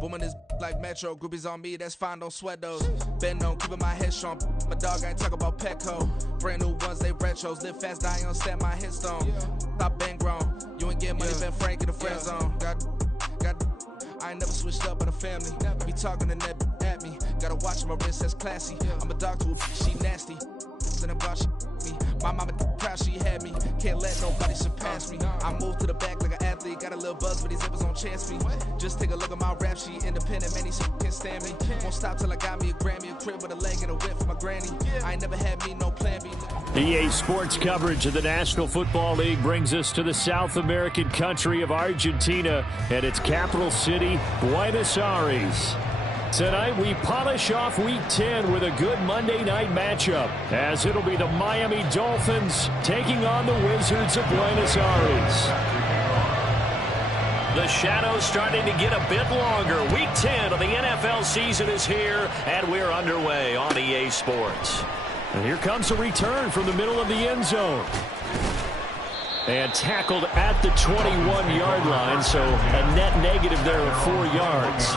Booming this like Metro, groupies on me, that's fine, don't sweat those. Been on, keeping my head strong. My dog, I ain't talk about Petco. Brand new ones, they retros. Live fast, die on set, my hit stone. Stop been grown. You ain't get money, been Frank in the friend zone. I ain't never switched up on the family. Be talking to that at me. Gotta watch my wrist, that's classy. I'm a dog to a she nasty. And I'm she me. My mama proud she had me. Can't let nobody surpass me. I move to the back like an athlete. Got a little buzz, but these zippers don't chance me. Just take a look at my rap sheet. Independent, man, these can't stand me. Won't stop till I got me a Grammy, a crib with a leg and a whip for my granny. I ain't never had me no plan B. EA Sports coverage of the National Football League brings us to the South American country of Argentina and its capital city, Buenos Aires. Tonight, we polish off Week 10 with a good Monday night matchup, as it'll be the Miami Dolphins taking on the Wizards of Buenos Aires. The shadow's starting to get a bit longer. Week 10 of the NFL season is here, and we're underway on EA Sports. And here comes a return from the middle of the end zone. And tackled at the 21-yard line, so a net negative there of 4 yards.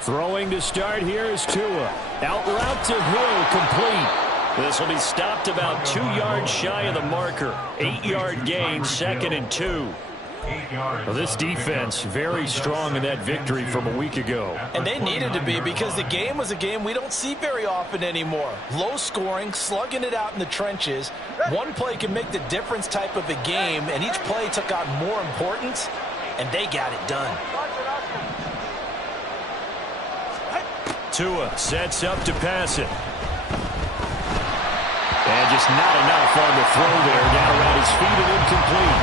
Throwing to start here is Tua. Out route to Hill, complete. This will be stopped about 2 yards shy of the marker. 8-yard gain, 2nd and 2. Well, this defense very strong in that victory from a week ago. And they needed to be, because the game was a game we don't see very often anymore. Low scoring, slugging it out in the trenches. One play can make the difference type of a game, and each play took on more importance, and they got it done. Tua sets up to pass it. And just not enough on the throw there. Down around his feet and incomplete.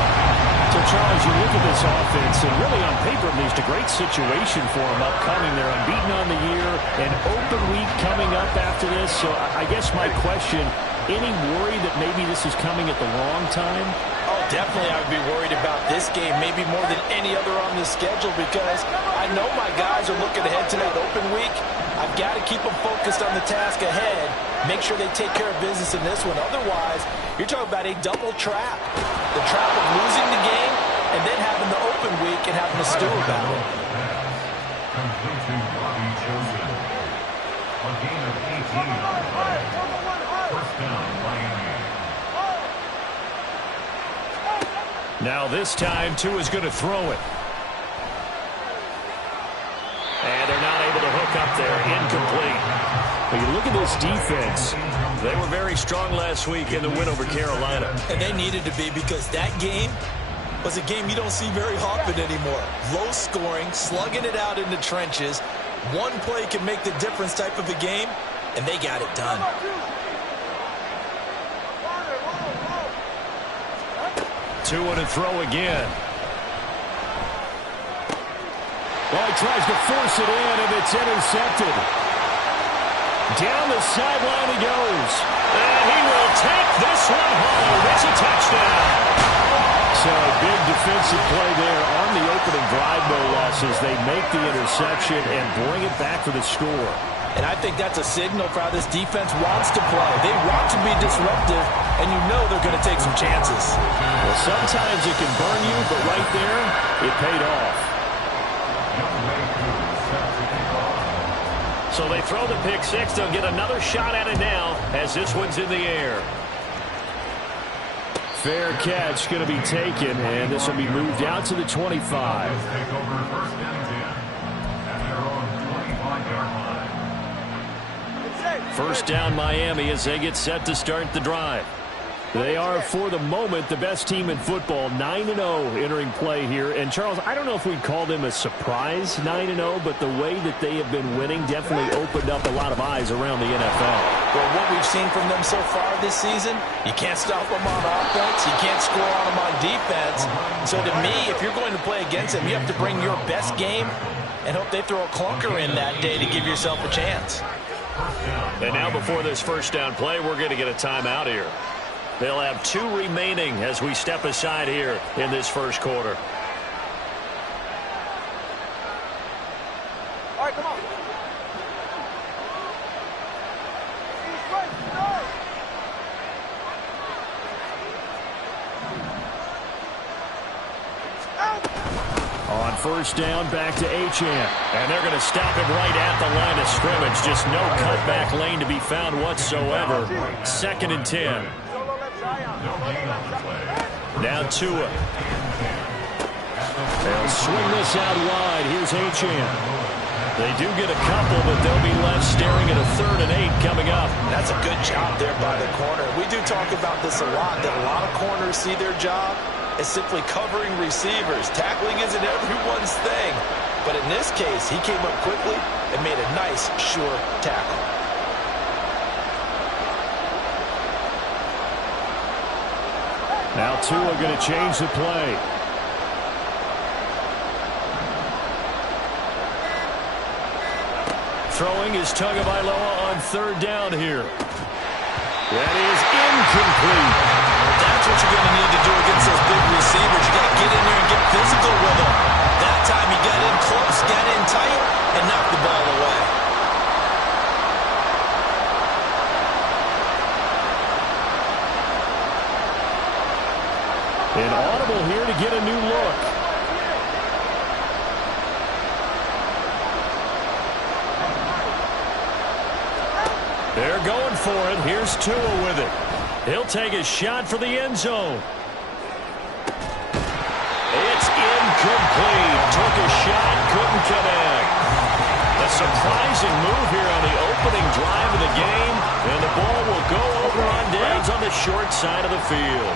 So, Charles, you look at this offense, and really on paper, at least a great situation for them upcoming. They're unbeaten on the year, an open week coming up after this. So I guess my question, any worry that maybe this is coming at the wrong time? Oh, definitely I would be worried about this game, maybe more than any other on the schedule, because I know my guys are looking ahead to that open week. I've got to keep them focused on the task ahead, make sure they take care of business in this one. Otherwise, you're talking about a double trap. The trap of losing the game and then having the open week and having to stew about it. Now this time, Tua's going to throw it. And they're not able to hook up there. Incomplete. When you look at this defense, they were very strong last week in the win over Carolina. And they needed to be, because that game was a game you don't see very often anymore. Low scoring, slugging it out in the trenches. One play can make the difference type of a game, and they got it done. Tua to throw again. Well, he tries to force it in, and it's intercepted. Down the sideline he goes. And he will take this one home. It's a touchdown. So big defensive play there on the opening drive, no losses. They make the interception and bring it back for the score. And I think that's a signal for how this defense wants to play. They want to be disruptive, and you know they're going to take some chances. Well, sometimes it can burn you, but right there, it paid off. So they throw the pick six. They'll get another shot at it now as this one's in the air. Fair catch going to be taken, and this will be moved out to the 25. First down Miami as they get set to start the drive. They are, for the moment, the best team in football, 9-0 entering play here. And, Charles, I don't know if we'd call them a surprise 9-0, but the way that they have been winning definitely opened up a lot of eyes around the NFL. Well, what we've seen from them so far this season, you can't stop them on offense, you can't score on them on defense. So to me, if you're going to play against them, you have to bring your best game and hope they throw a clunker in that day to give yourself a chance. And now before this first down play, we're going to get a timeout here. They'll have 2 remaining as we step aside here in this first quarter. All right, come on. On first down, back to Achane. And they're going to stop him right at the line of scrimmage. Just no cutback lane to be found whatsoever. 2nd and 10. Now Tua. They'll swing this out wide. Here's Achane. They do get a couple, but they'll be left staring at a 3rd and 8 coming up. That's a good job there by the corner. We do talk about this a lot, that a lot of corners see their job as simply covering receivers. Tackling isn't everyone's thing. But in this case, he came up quickly and made a nice, sure tackle. Now Tua going to change the play. Throwing is Tagovailoa on 3rd down here. That is incomplete. That's what you're going to need to do against those big receivers. You got to get in there and get physical with them. That time he got in close, got in tight, and knocked the ball away. An audible here to get a new look. They're going for it. Here's Tua with it. He'll take a shot for the end zone. It's incomplete. Took a shot, couldn't connect. A surprising move here on the opening drive of the game, and the ball will go over on downs on the short side of the field.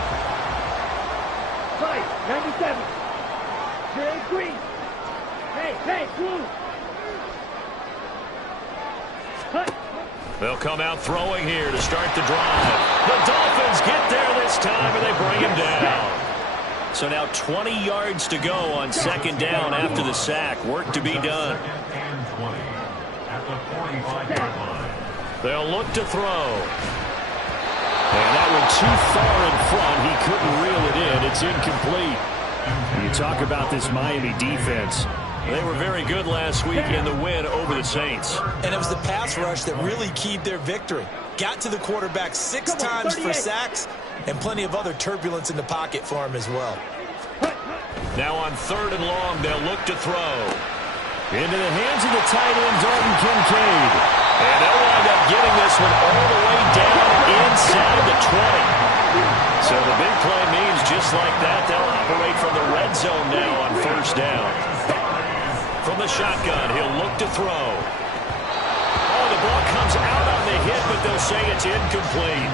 97. Trey Green. Hey, Blue. They'll come out throwing here to start the drive. The Dolphins get there this time, and they bring him down. So now 20 yards to go on 2nd down after the sack. Work to be done. They'll look to throw. And that one too far in front. He couldn't reel it in. It's incomplete. You talk about this Miami defense. They were very good last week in the win over the Saints. And it was the pass rush that really keyed their victory. Got to the quarterback 6 times for sacks and plenty of other turbulence in the pocket for him as well. Now on 3rd and long, they'll look to throw. Into the hands of the tight end, Dalton Kincaid. And they'll wind up getting this one all the way down inside the 20. So the big play means just like that, they'll operate from the red zone now on 1st down. From the shotgun, he'll look to throw. Oh, the ball comes out on the hit, but they'll say it's incomplete.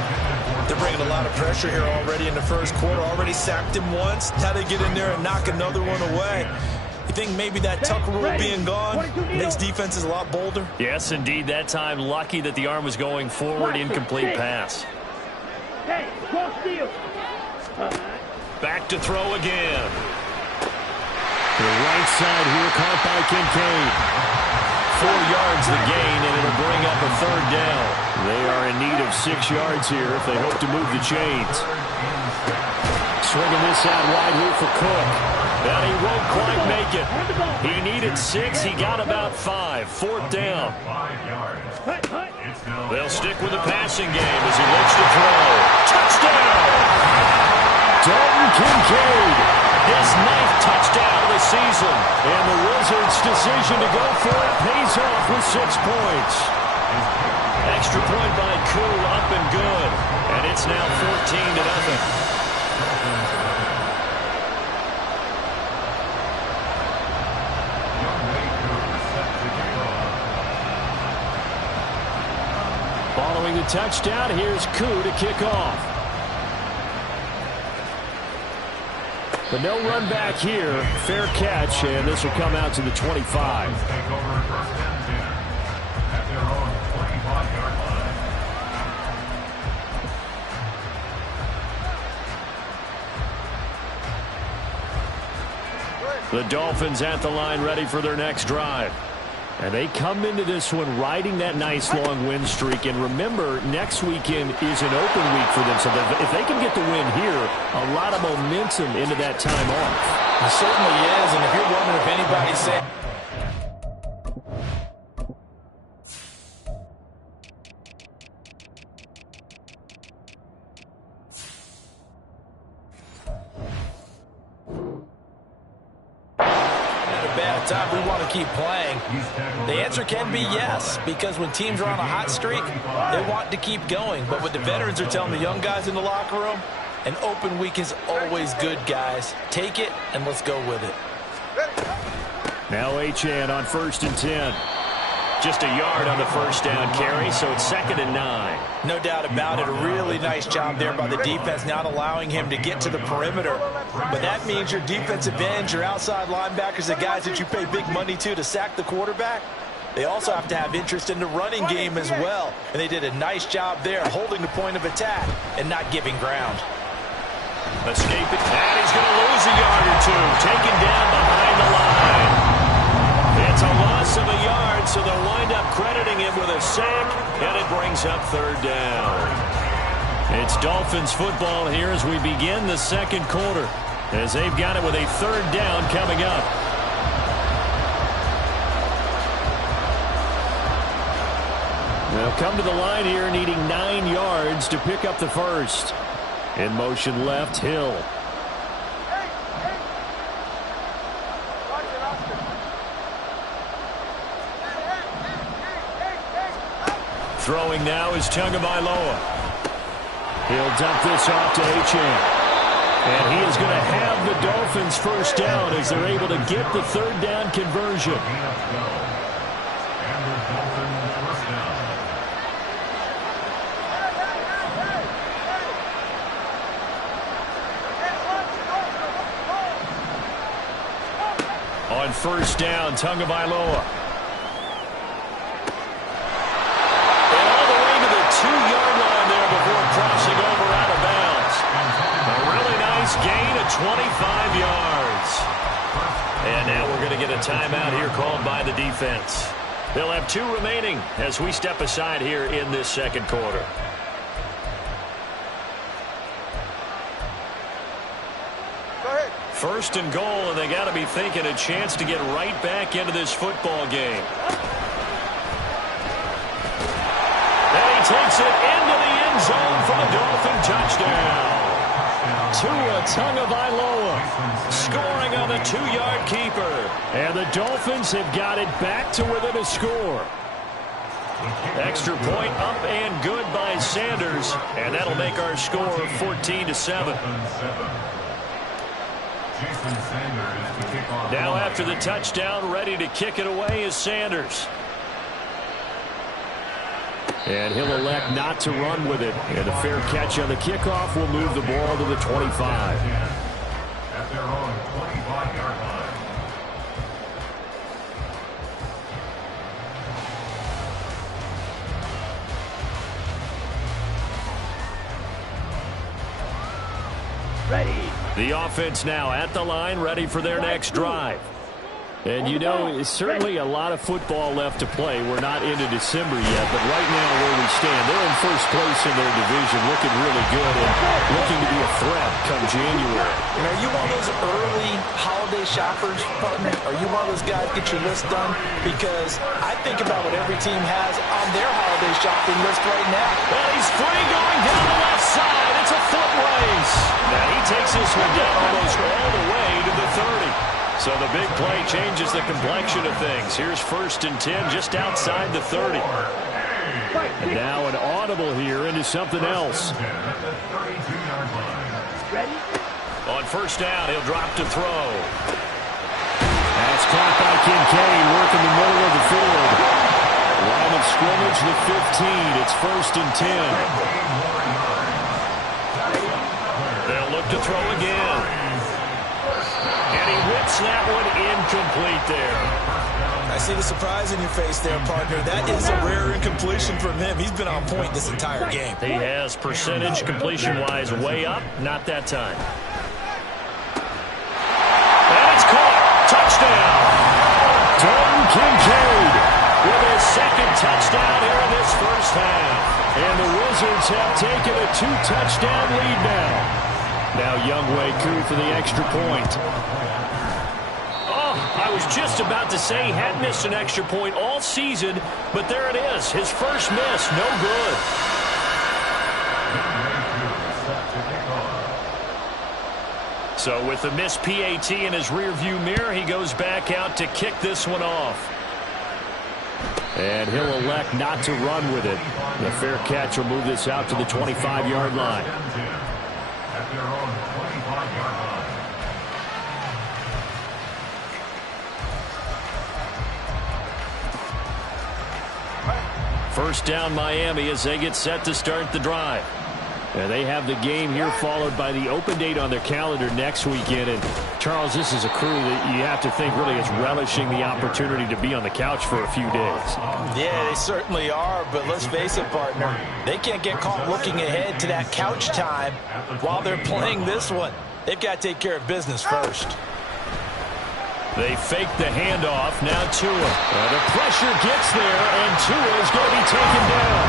They're bringing a lot of pressure here already in the first quarter. Already sacked him once. How to get in there and knock another one away. You think maybe that Tucker rule being gone makes defenses a lot bolder? Yes, indeed. That time, lucky that the arm was going forward. Incomplete pass. Back to throw again. The right side here, caught by Kincaid. 4 yards the gain, and it'll bring up a 3rd down. They are in need of 6 yards here if they hope to move the chains. Swinging this out wide here for Cook. And he won't quite make it. He needed 6. He got about 5. 4th down. They'll stick with the passing game as he looks to throw. Touchdown! Dalton Kincaid. His 9th touchdown of the season. And the Wizards' decision to go for it pays off with 6 points. Extra point by Koo, up and good. And it's now 14-0. Following the touchdown, here's Koo to kick off. But no run back here. Fair catch, and this will come out to the 25. The Dolphins at the line ready for their next drive. And they come into this one riding that nice long win streak. And remember, next weekend is an open week for them. So if they can get the win here, a lot of momentum into that time off. It certainly is. And if you're wondering if anybody's saying... time we want to keep playing, the answer can be yes, because when teams are on a hot streak, they want to keep going. But what the veterans are telling the young guys in the locker room, an open week is always good, guys. Take it and let's go with it. Now Achane on 1st and 10. Just a yard on the first down carry, so it's 2nd and 9. No doubt about it. A really nice job there by the defense, not allowing him to get to the perimeter. But that means your defensive ends, your outside linebackers, the guys that you pay big money to sack the quarterback, they also have to have interest in the running game as well. And they did a nice job there, holding the point of attack and not giving ground. Escape it, and he's going to lose a yard or two. Taken down behind the line. It's a loss of a yard, so they'll wind up crediting him with a sack, and it brings up 3rd down. It's Dolphins football here as we begin the second quarter, as they've got it with a 3rd down coming up. They'll come to the line here needing 9 yards to pick up the first. In motion left, Hill. Throwing now is Tagovailoa. He'll dump this off to Achane. And he is going to have the Dolphins first down as they're able to get the 3rd down conversion. On 1st down, Tagovailoa. 2-yard line there before crossing over out of bounds. A really nice gain of 25 yards. And now we're going to get a timeout here called by the defense. They'll have 2 remaining as we step aside here in this second quarter. First and goal, and they got to be thinking a chance to get right back into this football game. Takes it into the end zone for the Dolphin touchdown. Tua Tagovailoa scoring on the 2-yard keeper. And the Dolphins have got it back to within a score. Extra point up and good by Sanders. And that'll make our score 14-7. Now after the touchdown, ready to kick it away is Sanders. And he'll elect not to run with it. And a fair catch on the kickoff will move the ball to the 25. At their own 25-yard line. Ready. The offense now at the line, ready for their next drive. And you know, it's certainly a lot of football left to play. We're not into December yet, but right now where we stand, they're in first place in their division, looking really good and looking to be a threat come January. And are you one of those early holiday shoppers, partner? Are you one of those guys get your list done? Because I think about what every team has on their holiday shopping list right now. Well, he's free going down the left side. It's a foot race. Now he takes this one down almost all the way to the 30. So the big play changes the complexion of things. Here's 1st and 10 just outside the 30. And now an audible here into something else. On 1st down, he'll drop to throw. That's caught by Kincaid, working the middle of the field. Line of scrimmage, the 15. It's 1st and 10. They'll look to throw again. And he whips that one incomplete there. I see the surprise in your face there, partner. That is a rare incompletion from him. He's been on point this entire game. He has percentage completion-wise way up. Not that time. And it's caught. Touchdown. Dalton Kincaid with his second touchdown here in this first half. And the Wizards have taken a 2-touchdown lead now. Now Younghoe Koo for the extra point. I was just about to say he had missed an extra point all season, but there it is. His first miss, no good. So with the missed PAT in his rearview mirror, he goes back out to kick this one off. And he'll elect not to run with it. The fair catch will move this out to the 25-yard line. First down Miami as they get set to start the drive. And they have the game here followed by the open date on their calendar next weekend. And Charles, this is a crew that you have to think really is relishing the opportunity to be on the couch for a few days. Yeah, they certainly are, but let's face it, partner. They can't get caught looking ahead to that couch time while they're playing this one. They've got to take care of business first. They fake the handoff. Now Tua. The pressure gets there, and Tua is going to be taken down.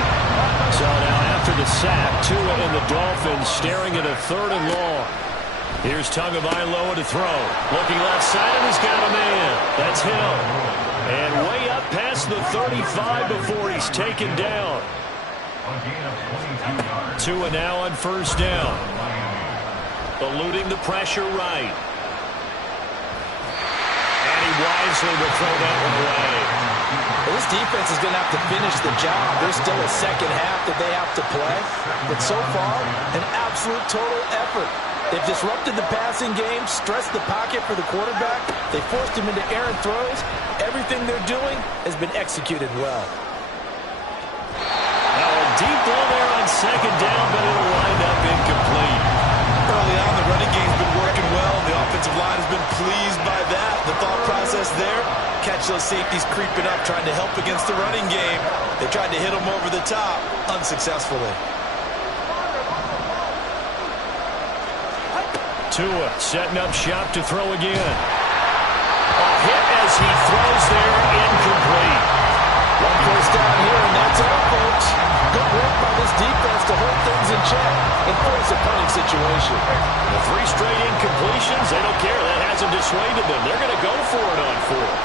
So now after the sack, Tua and the Dolphins staring at a 3rd and long. Here's Tagovailoa to throw. Looking left side, and he's got a man. That's Hill. And way up past the 35 before he's taken down. Tua now on first down. Eluding the pressure right. Wisely will throw that one away. Well, this defense is going to have to finish the job. There's still a second half that they have to play. But so far, an absolute total effort. They've disrupted the passing game, stressed the pocket for the quarterback. They forced him into errant throws. Everything they're doing has been executed well. Now a deep ball there on second down, but it'll wind up incomplete. Early on, the running game's been working well. The offensive line has been pleased by that. The thought process there, catch those safeties creeping up, trying to help against the running game. They tried to hit them over the top, unsuccessfully. Tua setting up shop to throw again. A hit as he throws there, incomplete. One first down here, and that's all, folks. Good work by this defense to hold things in check and force a punting situation. The 3 straight incompletions, they don't care. That hasn't dissuaded them. They're going to go for it on 4th.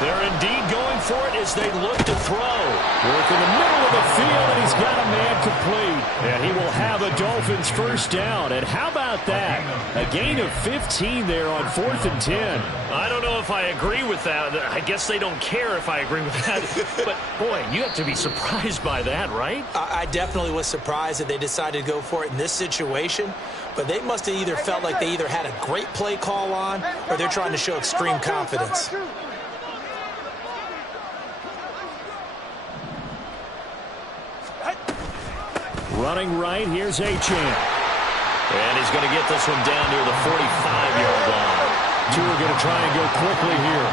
They're indeed going for it as they look to throw. Work in the middle of the field, and he's got a man complete. And he will have a Dolphins first down. And how about that? A gain of 15 there on 4th and 10. I don't know if I agree with that. I guess they don't care if I agree with that. But, boy, you have to be surprised by that, right? I definitely was surprised that they decided to go for it in this situation. But they must have either felt like they either had a great play call on or they're trying to show extreme confidence. Running right, here's Achane. And he's going to get this one down near the 45-yard line. Tua going to try and go quickly here.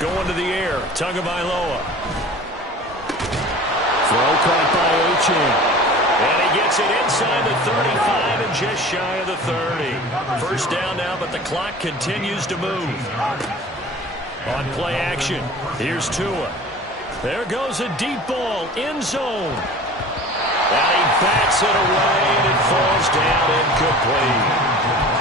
Going to the air, Tagovailoa. Throw caught by Achane. And he gets it inside the 35 and just shy of the 30. First down now, but the clock continues to move. On play action, here's Tua. There goes a deep ball, end zone. And he bats it away, and it falls down incomplete.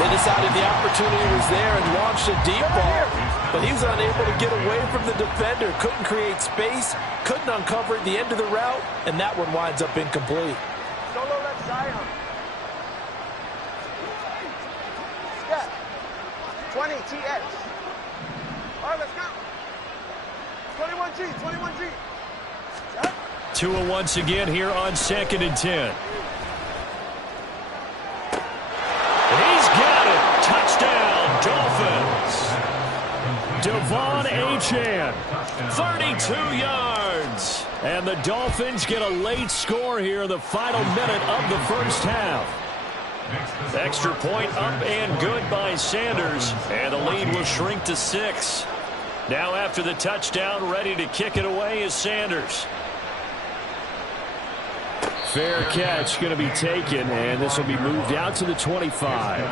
They decided the opportunity was there and launched a deep ball, but he was unable to get away from the defender, couldn't create space, couldn't uncover at the end of the route, and that one winds up incomplete. Solo left side. Yeah. 20 TX. All right, let's go. 21G, 21G. Tua once again here on 2nd and 10. He's got it. Devon Achane, 32 yards. And the Dolphins get a late score here in the final minute of the first half. Extra point up and good by Sanders, and the lead will shrink to 6. Now after the touchdown, ready to kick it away is Sanders. Fair catch going to be taken, and this will be moved out to the 25.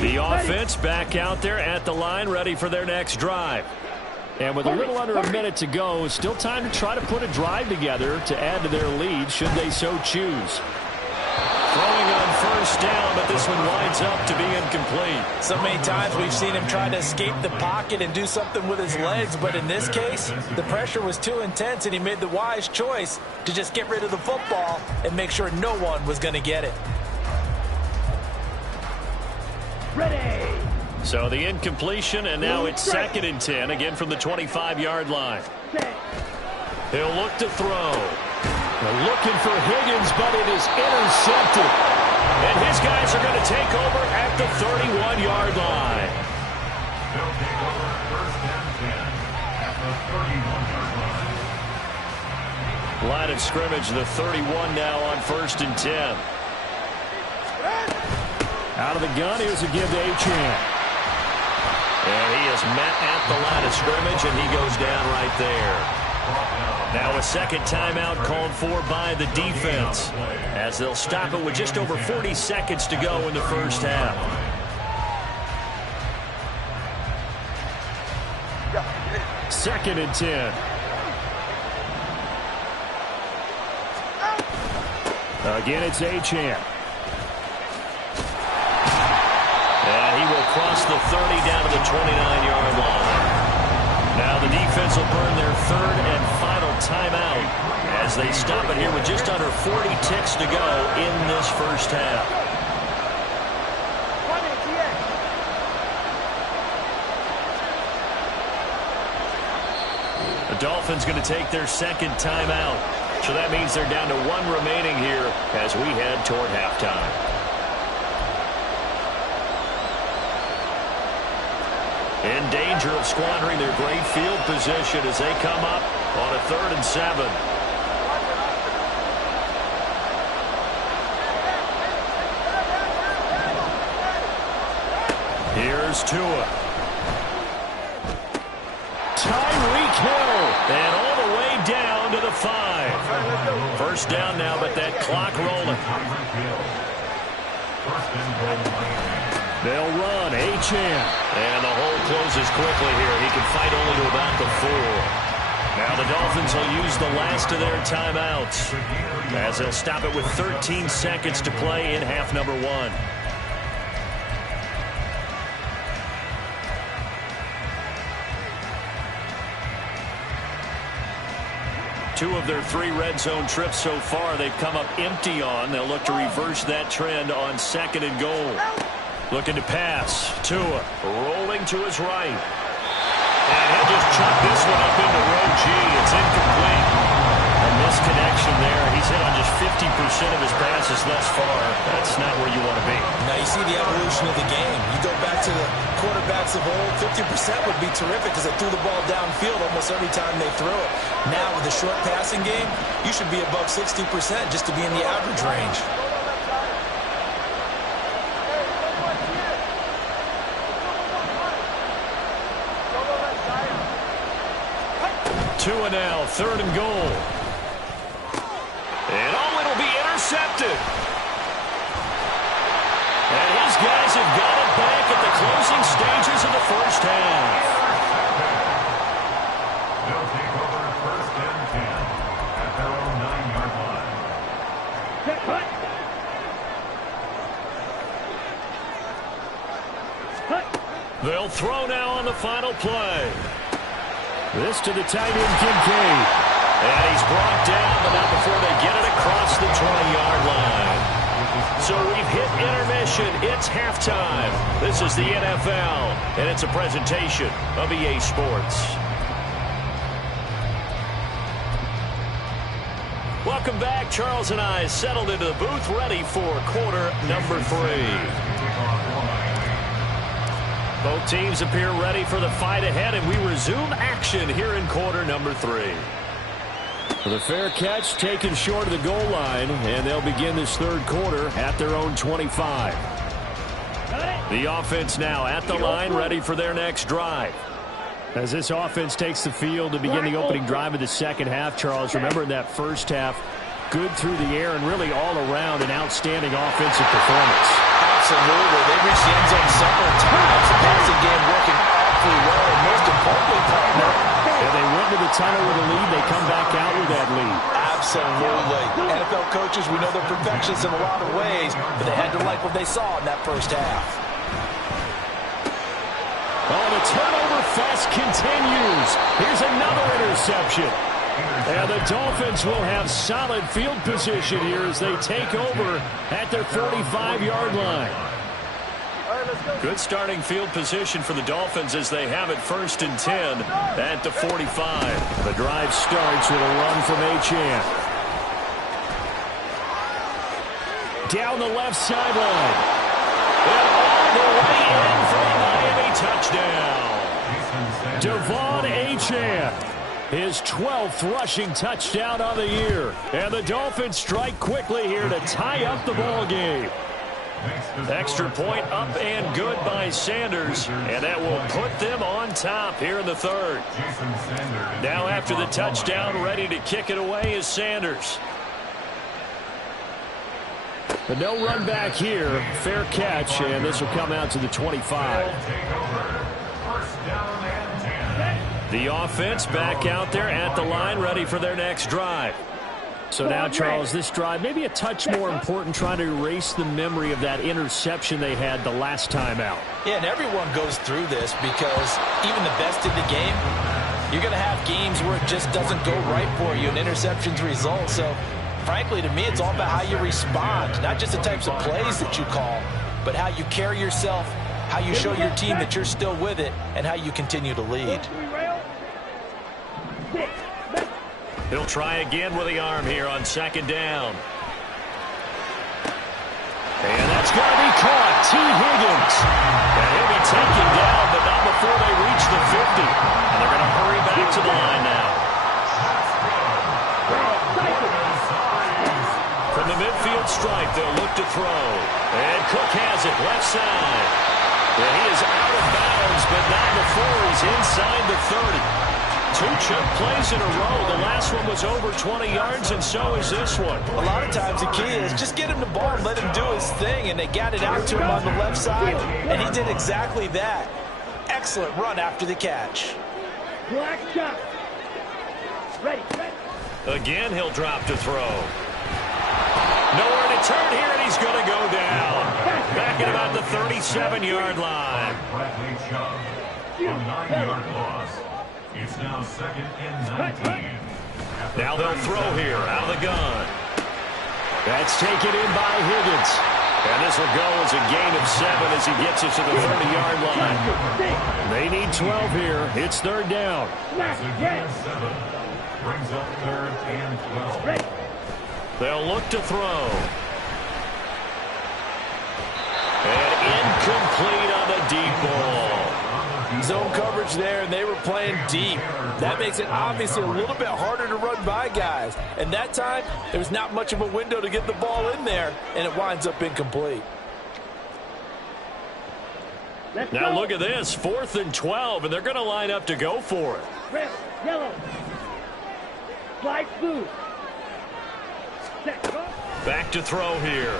The offense back out there at the line, ready for their next drive. And with a little under a minute to go, still time to try to put a drive together to add to their lead should they so choose. Throwing on first down, but this one winds up to be incomplete. So many times we've seen him try to escape the pocket and do something with his legs, but in this case, the pressure was too intense and he made the wise choice to just get rid of the football and make sure no one was going to get it. Ready. So the incompletion, and now it's 2nd and 10, again from the 25-yard line. He'll look to throw. They're looking for Higgins, but it is intercepted. And his guys are going to take over at the 31-yard line. They'll take over 1st and 10 at the 31-yard line. Line of scrimmage, the 31 now on 1st and 10. Out of the gun, here's a give to Achane. And he is met at the line of scrimmage, and he goes down right there. Now a second timeout called for by the defense, as they'll stop it with just over 40 seconds to go in the first half. Second and 10. Again, it's Achane. And he will cross the 30 down to the 29-yard line. Now the defense will burn their 3rd and final timeout as they stop it here with just under 40 ticks to go in this first half. The Dolphins going to take their 2nd timeout. So that means they're down to 1 remaining here as we head toward halftime. In danger of squandering their great field position as they come up on a 3rd and 7. Here's Tua. Tyreek Hill. And all the way down to the 5. First down now, but that clock rolling. They'll run. Achane. And the hole closes quickly here. He can fight only to about the 4. Now the Dolphins will use the last of their timeouts as they'll stop it with 13 seconds to play in half number 1. Two of their 3 red zone trips so far they've come up empty on. They'll look to reverse that trend on 2nd and goal. Looking to pass. Tua rolling to his right. And he'll just chuck this one up into row G. It's incomplete. A misconnection there. He's hit on just 50% of his passes thus far. That's not where you want to be. Now you see the evolution of the game. You go back to the quarterbacks of old, 50% would be terrific because they threw the ball downfield almost every time they threw it. Now with the short passing game, you should be above 60% just to be in the average range. Tua now, 3rd and goal. And it'll be intercepted. And his guys have got it back at the closing stages of the first half. They'll take over 1st and 10 at their own 9-yard line. They'll throw now on the final play. This to the tight end, Kincaid. And he's brought down, but not before they get it across the 20-yard line. So we've hit intermission. It's halftime. This is the NFL, and it's a presentation of EA Sports. Welcome back. Charles and I settled into the booth, ready for quarter number 3. Both teams appear ready for the fight ahead, and we resume action here in quarter number 3. The fair catch taken short of the goal line, and they'll begin this third quarter at their own 25. The offense now at the line, ready for their next drive. As this offense takes the field to begin the opening drive of the second half, Charles, remember in that first half, good through the air and really all around an outstanding offensive performance. Absolutely. They reached the end zone several times. The passing game working awfully well. And most importantly, partner, and they went to the tunnel with a lead. They come back out with that lead. Absolutely. NFL coaches, we know they're perfectionists in a lot of ways, but they had to like what they saw in that first half. Oh, the turnover fest continues. Here's another interception. And the Dolphins will have solid field position here as they take over at their 45-yard line. Good starting field position for the Dolphins as they have it 1st and 10 at the 45. The drive starts with a run from Achane. Down the left sideline. And all the way in for a Miami touchdown. Devon Achane. His 12th rushing touchdown on the year. And the Dolphins strike quickly here to tie up the ball game. Extra point up and good by Sanders. And that will put them on top here in the third. Now after the touchdown, ready to kick it away is Sanders. But no run back here. Fair catch, and this will come out to the 25. The offense back out there at the line, ready for their next drive. So now, Charles, this drive maybe a touch more important, trying to erase the memory of that interception they had the last time out. Yeah, and everyone goes through this because even the best in the game, you're going to have games where it just doesn't go right for you and interceptions result. So, frankly, to me, it's all about how you respond, not just the types of plays that you call, but how you carry yourself, how you show your team that you're still with it, and how you continue to lead. He'll try again with the arm here on 2nd down. And that's going to be caught. T. Higgins. And he'll be taken down, but not before they reach the 50. And they're going to hurry back to the line now. From the midfield stripe, they'll look to throw. And Cook has it, left side. And he is out of bounds, but not before he's inside the 30. 2 chunk plays in a row. The last one was over 20 yards, and so is this one. A lot of times the key is just get him the ball and let him do his thing, and they got it out to him on the left side, and he did exactly that. Excellent run after the catch. Black shot. Ready. Again, he'll drop to throw. Nowhere to turn here, and he's going to go down. Back at about the 37-yard line. A 9-yard loss. It's now 2nd and 19. Now they'll throw here out of the gun. That's taken in by Higgins. And this will go as a gain of 7 as he gets it to the 30-yard line. They need 12 here. It's 3rd down. That's a gain of 7. Brings up 3rd and 12. They'll look to throw. And incomplete on the deep ball. Zone coverage there, and they were playing deep. That makes it obviously a little bit harder to run by guys. And that time, there was not much of a window to get the ball in there, and it winds up incomplete. Now look at this, 4th and 12, and they're going to line up to go for it. Red, yellow. Fly blue. Back to throw here.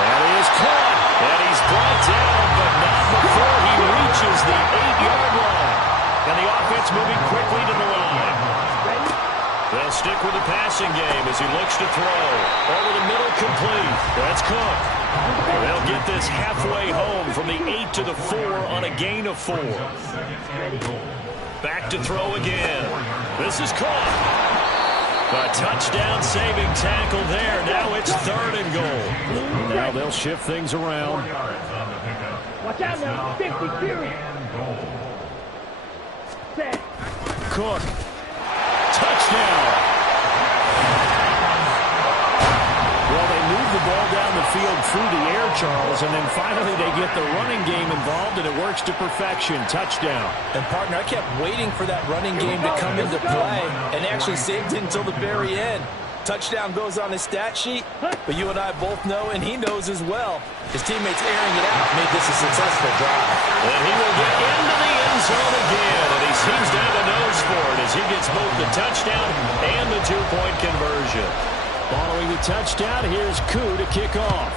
And he is caught. And he's brought down, but not before he reaches the 8-yard line. And the offense moving quickly to the line. They'll stick with the passing game as he looks to throw. Over the middle, complete. That's Cook. They'll get this halfway home from the 8 to the 4 on a gain of 4. Back to throw again. This is caught. A touchdown-saving tackle there. Now it's 3rd and goal. Now they'll shift things around. Watch out now. 50, Cook. Touchdown. touchdown. Well, they move the ball down the field through the air, Charles, and then finally they get the running game involved, and it works to perfection. Touchdown. And, partner, I kept waiting for that running game to come into play and actually saved it until the very end. Touchdown goes on his stat sheet, but you and I both know, and he knows as well, his teammates airing it out made this a successful drive. And he will get into the end zone again, and he seems to have a nose for it as he gets both the touchdown and the two-point conversion. Following the touchdown, here's Koo to kick off.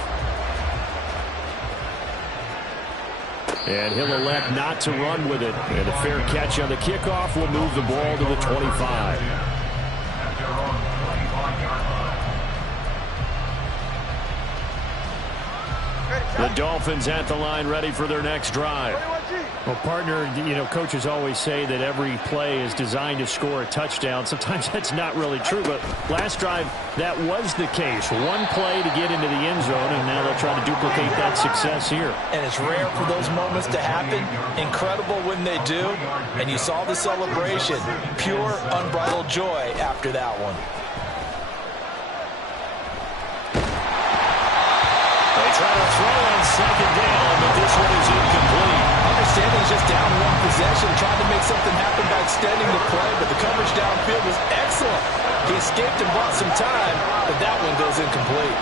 And he'll elect not to run with it. And a fair catch on the kickoff will move the ball to the 25. The Dolphins at the line, ready for their next drive. Well, partner, you know, coaches always say that every play is designed to score a touchdown. Sometimes that's not really true, but last drive, that was the case. One play to get into the end zone, and now they'll try to duplicate that success here. And it's rare for those moments to happen. Incredible when they do. And you saw the celebration. Pure, unbridled joy after that one. They try to throw on second down, but this one is incomplete. Understanding he's just down one possession, trying to make something happen by extending the play, but the coverage downfield was excellent. He escaped and bought some time, but that one goes incomplete.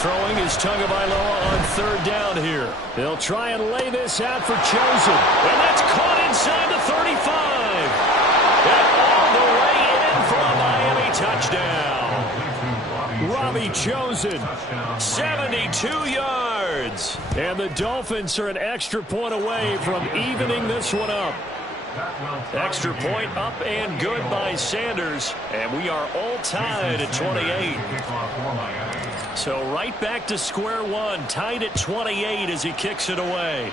Throwing is Tagovailoa on third down here. They'll try and lay this out for Chosen. And that's caught inside the 35. And all the way in for a Miami touchdown. Robbie Chosen, 72 yards. And the Dolphins are an extra point away from evening this one up. Extra point up and good by Sanders. And we are all tied at 28. So right back to square one, tied at 28 as he kicks it away.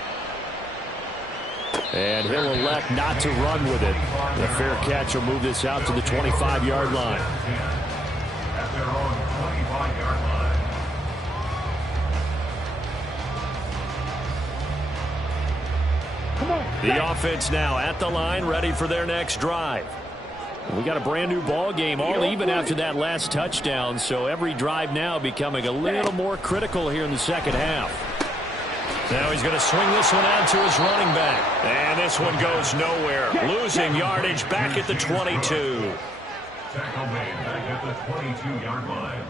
And he'll elect not to run with it. The fair catch will move this out to the 25-yard line. At their own 25-yard line. The offense now at the line, ready for their next drive. We got a brand new ball game, all even after that last touchdown, so every drive now becoming a little more critical here in the second half. Now he's going to swing this one out to his running back. And this one goes nowhere. Losing yardage back at the 22. Tackle made back at the 22-yard line.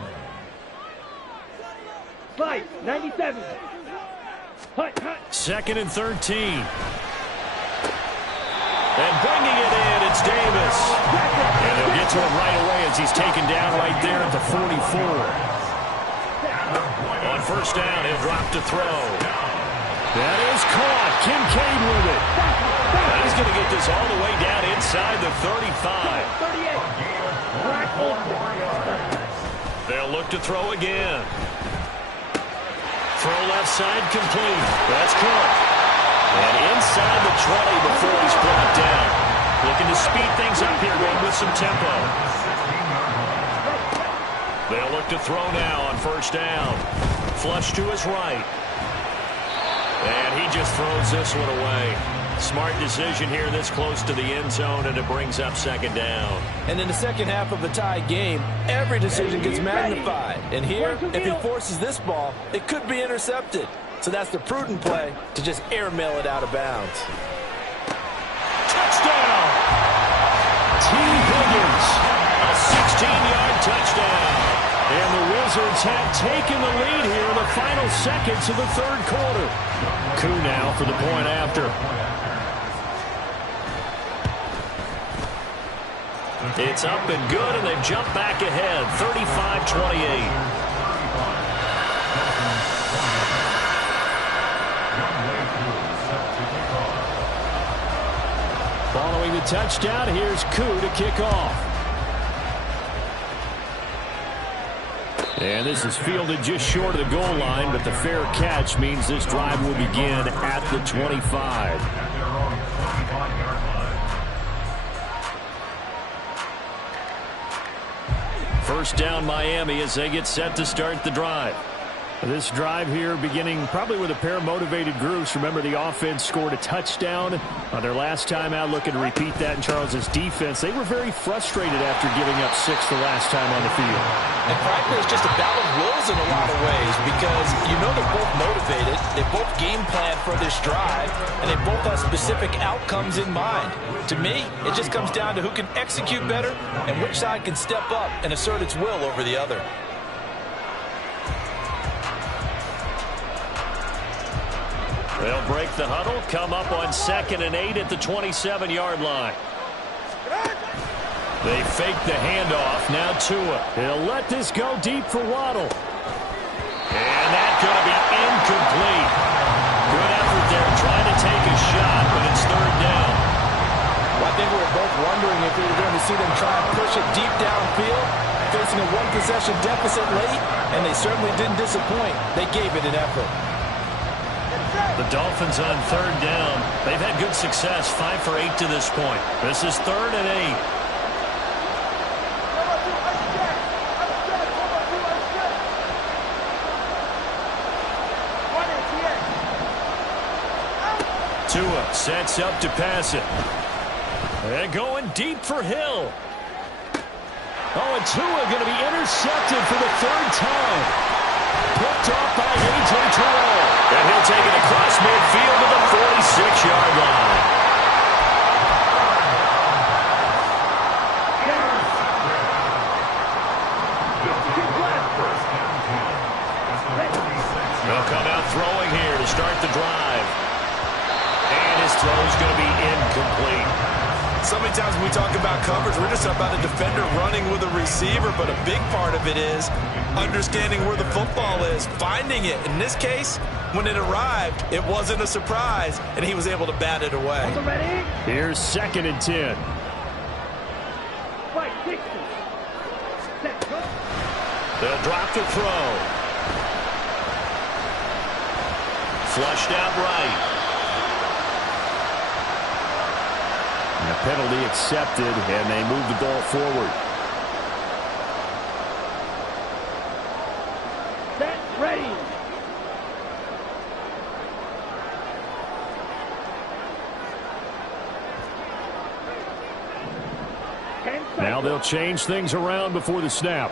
Slide, 97. Hut, hut. 2nd and 13. And bringing it in, it's Davis. And they'll get to him right away as he's taken down right there at the 44. On first down, he'll drop to throw. That is caught. Kincaid with it. And he's going to get this all the way down inside the 35. They'll look to throw again. Throw left side complete. That's caught. And inside the 20 before he's brought down. Looking to speed things up here, going with some tempo. They'll look to throw now on first down. Flush to his right. And he just throws this one away. Smart decision here this close to the end zone, and it brings up second down. And in the second half of a tie game, every decision gets magnified. And here, if he forces this ball, it could be intercepted. So that's the prudent play to just airmail it out of bounds. Touchdown! T. Higgins, a 16-yard touchdown. And the Wizards have taken the lead here in the final seconds of the third quarter. Koo now for the point after. It's up and good, and they've jumped back ahead, 35-28. Following the touchdown, here's Koo to kick off. And this is fielded just short of the goal line, but the fair catch means this drive will begin at the 25. First down Miami as they get set to start the drive. This drive here beginning probably with a pair of motivated groups. Remember, the offense scored a touchdown on their last time out, looking to repeat that in Charles's defense. They were very frustrated after giving up 6 the last time on the field. And frankly, it's just a battle of wills in a lot of ways because you know they're both motivated, they both game plan for this drive, and they both have specific outcomes in mind. To me, it just comes down to who can execute better and which side can step up and assert its will over the other. They'll break the huddle, come up on 2nd and 8 at the 27-yard line. They fake the handoff. Now Tua. He'll let this go deep for Waddle. And that's going to be incomplete. Good effort there trying to take a shot, but it's 3rd down. Well, I think we were both wondering if we were going to see them try and push it deep downfield, facing a 1-possession deficit late, and they certainly didn't disappoint. They gave it an effort. The Dolphins on 3rd down. They've had good success, 5 for 8 to this point. This is 3rd and 8. Tua sets up to pass it. And going deep for Hill. Oh, and Tua going to be intercepted for the 3rd time. Picked off by A.J. Terrell. And he'll take it across midfield to the 46-yard line. They'll come out throwing here to start the drive. And his throw's going to be incomplete. So many times when we talk about coverage, we're just about a defender running with a receiver, but a big part of it is understanding where the football is, finding it. In this case, when it arrived, it wasn't a surprise, and he was able to bat it away. Here's 2nd and 10. They'll drop the throw. Flushed out right. And a penalty accepted, and they move the ball forward. Set, ready. Now they'll change things around before the snap.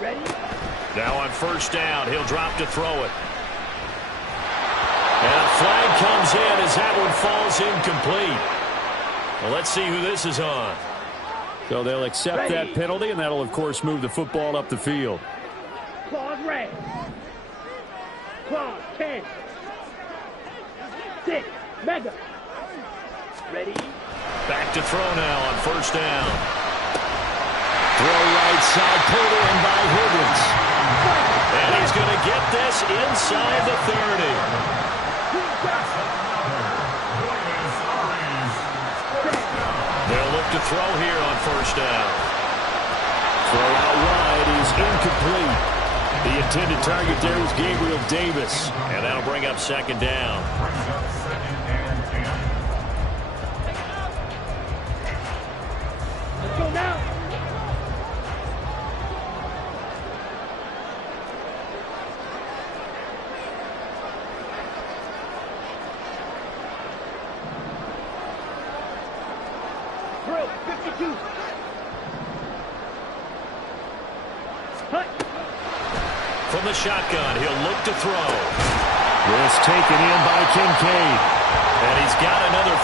Ready? Now on 1st down, he'll drop to throw it. And a flag comes in as that one falls incomplete. Well, let's see who this is on. So they'll accept that penalty, and that'll, of course, move the football up the field. Clause red. Clause 10. 6. Mega. Ready? Back to throw now on 1st down. Throw right side, pulled in by Higgins. And he's going to get this inside the 30. They'll look to throw here on 1st down. Throw out wide is incomplete. The intended target there was Gabriel Davis. And that'll bring up 2nd down. Let's go now. Drill 52. Hut. From the shotgun, he'll look to throw. This taken in by Kincaid. And he's got another.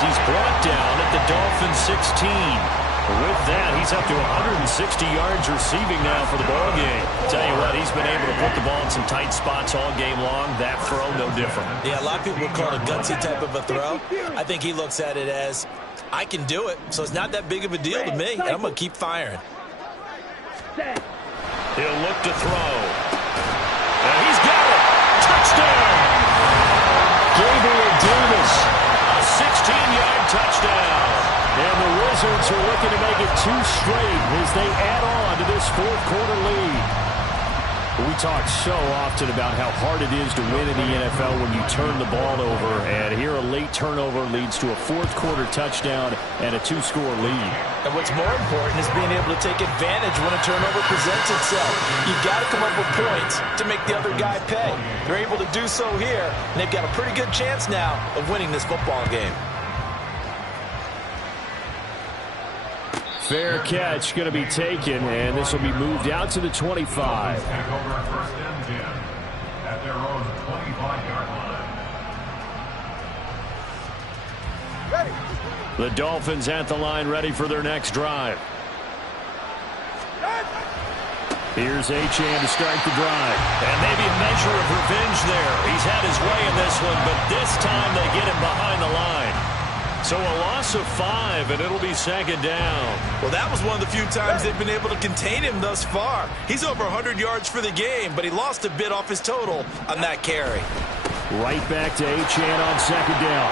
He's brought down at the Dolphins 16. With that, he's up to 160 yards receiving now for the ball game. Tell you what, he's been able to put the ball in some tight spots all game long. That throw, no different. Yeah, a lot of people would call it a gutsy type of a throw. I think he looks at it as, I can do it, so it's not that big of a deal to me, and I'm going to keep firing. He'll look to throw. And he's got it. Touchdown! Gabriel Davis, a 16-yard touchdown. And the Wizards are looking to make it 2 straight as they add on to this 4th quarter lead. We talk so often about how hard it is to win in the NFL when you turn the ball over. And here a late turnover leads to a fourth-quarter touchdown and a 2-score lead. And what's more important is being able to take advantage when a turnover presents itself. You've got to come up with points to make the other guy pay. They're able to do so here, and they've got a pretty good chance now of winning this football game. Fair catch going to be taken, and this will be moved out to the 25. Take over first and 10 at their own 25-yard line. Ready. The Dolphins at the line, ready for their next drive. Here's Achane to start the drive. And maybe a measure of revenge there. He's had his way in this one, but this time they get him behind the line. So a loss of 5, and it'll be second down. Well, that was one of the few times they've been able to contain him thus far. He's over 100 yards for the game, but he lost a bit off his total on that carry. Right back to Achane on second down.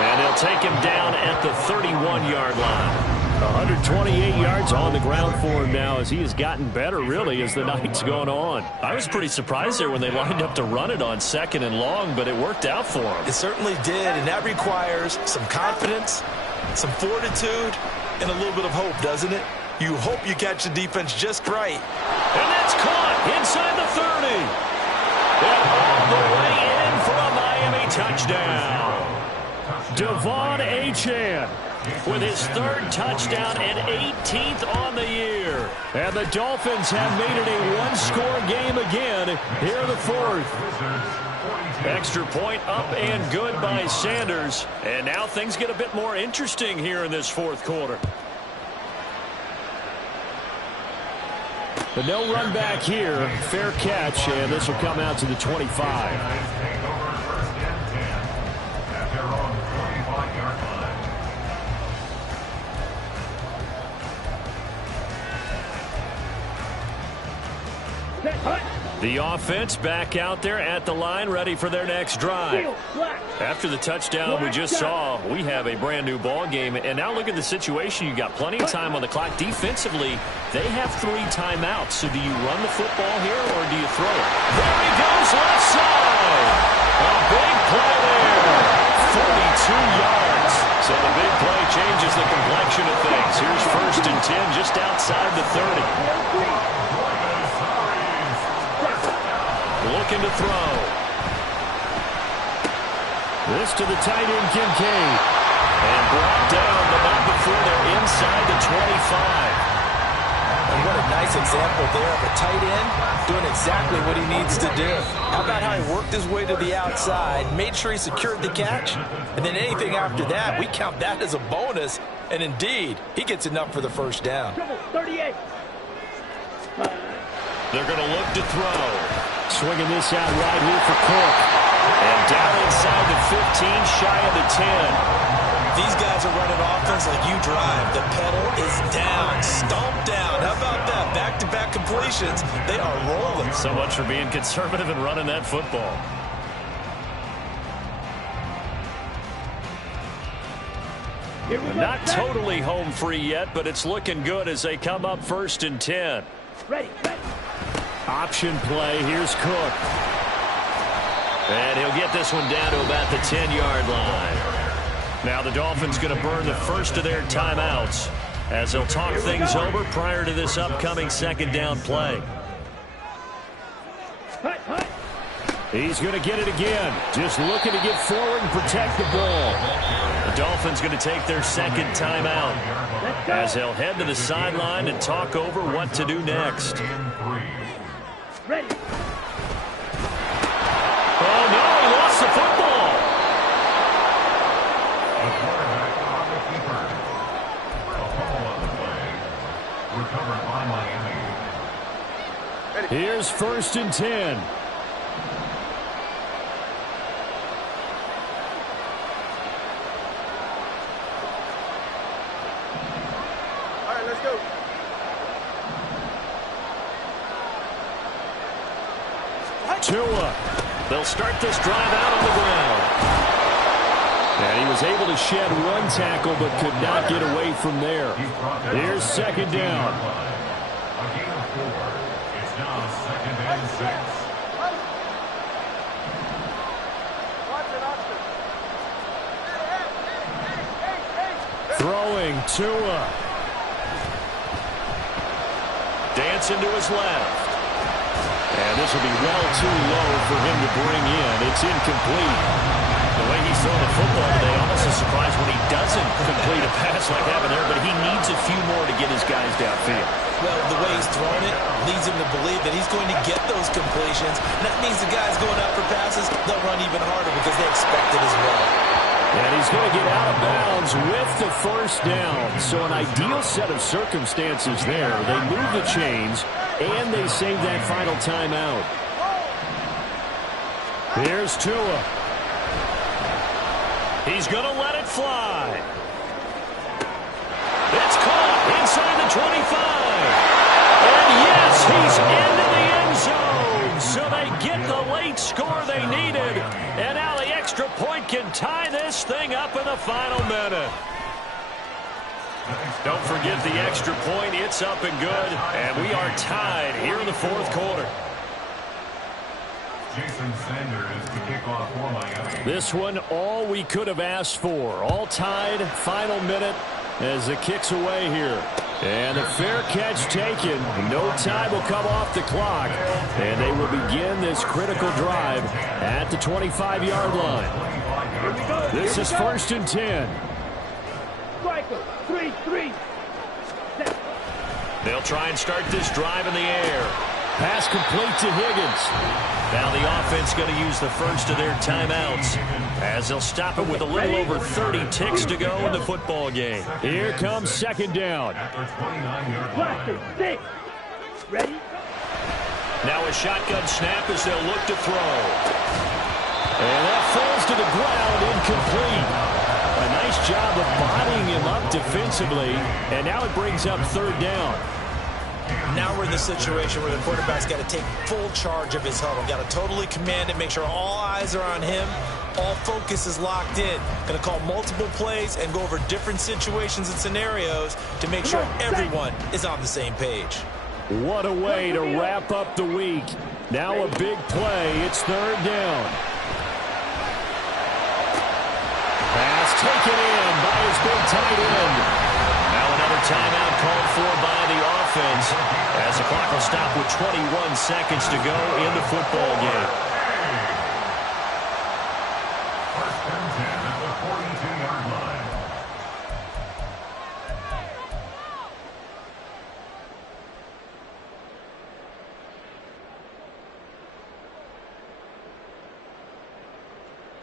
And they'll take him down at the 31-yard line. 128 yards on the ground for him now as he has gotten better, really, as the night's gone on. I was pretty surprised there when they lined up to run it on second and long, but it worked out for him. It certainly did, and that requires some confidence, some fortitude, and a little bit of hope, doesn't it? You hope you catch the defense just right. And that's caught inside the 30. And all the way in for a Miami touchdown. Devon Achane with his third touchdown and 18th on the year. And the Dolphins have made it a one-score game again here in the fourth. Extra point up and good by Sanders. And now things get a bit more interesting here in this fourth quarter. But no run back here. Fair catch, and this will come out to the 25. The offense back out there at the line, ready for their next drive. After the touchdown we just saw, we have a brand-new ball game. And now look at the situation. You got plenty of time on the clock. Defensively, they have 3 timeouts. So do you run the football here or do you throw it? There he goes, left side. A big play there. 42 yards. So the big play changes the complexion of things. Here's first and 10 just outside the 30. Looking to throw. This to the tight end, Kincaid. And brought down, but not before they're inside the 25. And what a nice example there of a tight end doing exactly what he needs to do. How about how he worked his way to the outside, made sure he secured the catch, and then anything after that, we count that as a bonus. And indeed, he gets enough for the first down. 38. They're going to look to throw. Swinging this out right here for Cook. And down inside the 15, shy of the 10. These guys are running offense like you drive. The pedal is down, stomped down. How about that? Back-to-back completions. They are rolling. So much for being conservative and running that football. Not totally home free yet, but it's looking good as they come up first and 10. Ready. Option play. Here's Cook. And he'll get this one down to about the 10-yard line. Now the Dolphins going to burn the first of their timeouts as they'll talk things over prior to this upcoming second down play. He's going to get it again. Just looking to get forward and protect the ball. The Dolphins going to take their second timeout as they'll head to the sideline and talk over what to do next. Ready. Oh, no, he lost the football. The quarterback on the keeper. A fumble on the play. Recovered by Miami. Here's first and 10. All right, let's go. Tua. They'll start this drive out on the ground. And he was able to shed one tackle but could not get away from there. Here's second down. A gain of 4. It's Now 2nd and 6. Throwing Tua. Dancing to his left. And this will be well too low for him to bring in. It's incomplete. The way he's throwing the football today, almost a surprise when he doesn't complete a pass like having there, but he needs a few more to get his guys downfield. Well, the way he's throwing it leads him to believe that he's going to get those completions. And that means the guys going out for passes, they'll run even harder because they expect it as well. And he's going to get out of bounds with the first down. So an ideal set of circumstances there. They move the chains, and they save that final timeout. Here's Tua. He's going to let it fly. It's caught inside the 25. And yes, he's into the end zone. So they get the late score they needed. And now the extra point can tie this thing up in the final minute. Don't forget the extra point. It's up and good. And we are tied here in the fourth quarter. Jason Sanders to kick off for Miami. This one, all we could have asked for. All tied, final minute as the kick's away here. And a fair catch taken. No time will come off the clock. And they will begin this critical drive at the 25-yard line. This is 1st and 10. Striker, 3-3. They'll try and start this drive in the air. Pass complete to Higgins. Now the offense going to use the first of their timeouts as they'll stop it with a little over 30 ticks to go in the football game. Here comes 2nd down. Blaster, 6. Ready? Now a shotgun snap as they'll look to throw. And that falls to the ground, incomplete. A nice job of bodying him up defensively, and now it brings up 3rd down. Now we're in the situation where the quarterback's got to take full charge of his huddle. Got to totally command it, make sure all eyes are on him. All focus is locked in. Going to call multiple plays and go over different situations and scenarios to make sure everyone is on the same page. What a way to wrap up the week. Now a big play. It's 3rd down. Pass taken in by his big tight end. Now another timeout called for by the offense as the clock will stop with 21 seconds to go in the football game. 1st and 10 at the 42-yard line.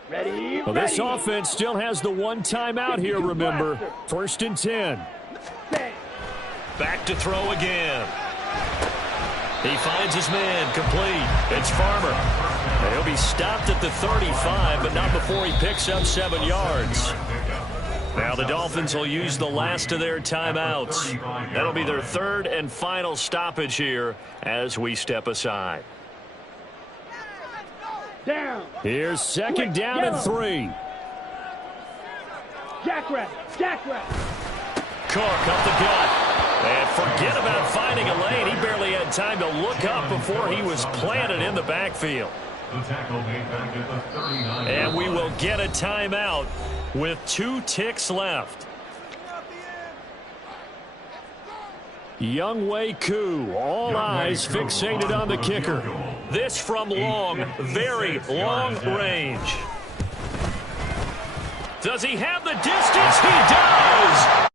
Ready? Well, this offense still has the one timeout here, remember. 1st and 10. Back to throw again. He finds his man, complete. It's Farmer. And he'll be stopped at the 35, but not before he picks up 7 yards. Now the Dolphins will use the last of their timeouts. That'll be their 3rd and final stoppage here as we step aside. Down. Here's 2nd down and 3. Jackrabbit, jackrabbit. Cook up the gut. And forget about finding a lane. He barely had time to look up before he was planted in the backfield. The tackle made back at the 39. And we will get a timeout with 2 ticks left. Younghoe Koo, all eyes fixated on the kicker. This from long, very long range. Does he have the distance? He does!